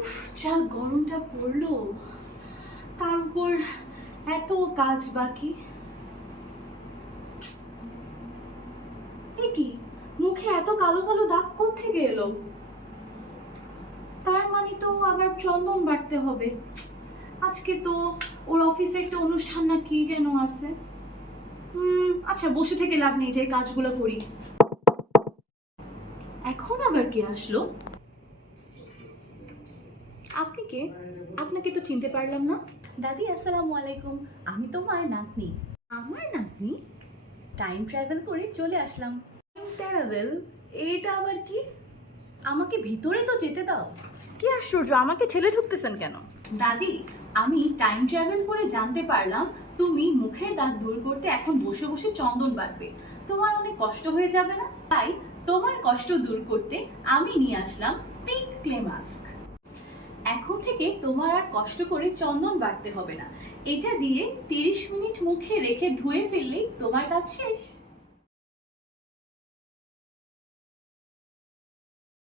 উফ, যা গরমটা পড়ল। তার উপর এত কাজ বাকি। কি, মুখে এত কালো কালো দাগ থেকে এলো? তার মানে তো আবার চন্দন বাড়তে হবে। আজকে তো ওর অফিসে একটা অনুষ্ঠান না কি যেন আছে। আচ্ছা বসে থেকে লাভ নেই যে কাজগুলো করি। এখন আবার কে আসলো? আপনি কে? আপনাকে তো চিনতে পারলাম না। দাদি আসসালামু আলাইকুম। আমি তোমার নাতনি। আমার নাতনি? টাইম ট্রাভেল করে চলে আসলাম। টাইম ট্রাভেল এটা আবার কি? আমাকে ভিতরে তো যেতে দাও। কি আশ্চর্য আমাকে ঠেলে ঢুকতেছেন কেন? দাদি আমি টাইম ট্রাভেল করে জানতে পারলাম তুমি মুখের দাগ দূর করতে এখন বসে বসে চন্দন বাটবে তোমার অনেক কষ্ট হয়ে যাবে না? তাই তোমার কষ্ট দূর করতে আমি নিয়ে আসলাম পিঙ্ক ক্লে মাস্ক এখন থেকে তোমার আর কষ্ট করে চন্দন বাড়তে হবে না। এটা দিয়ে তিরিশ মিনিট মুখে রেখে ধুয়ে ফেললেই তোমার কাজ শেষ।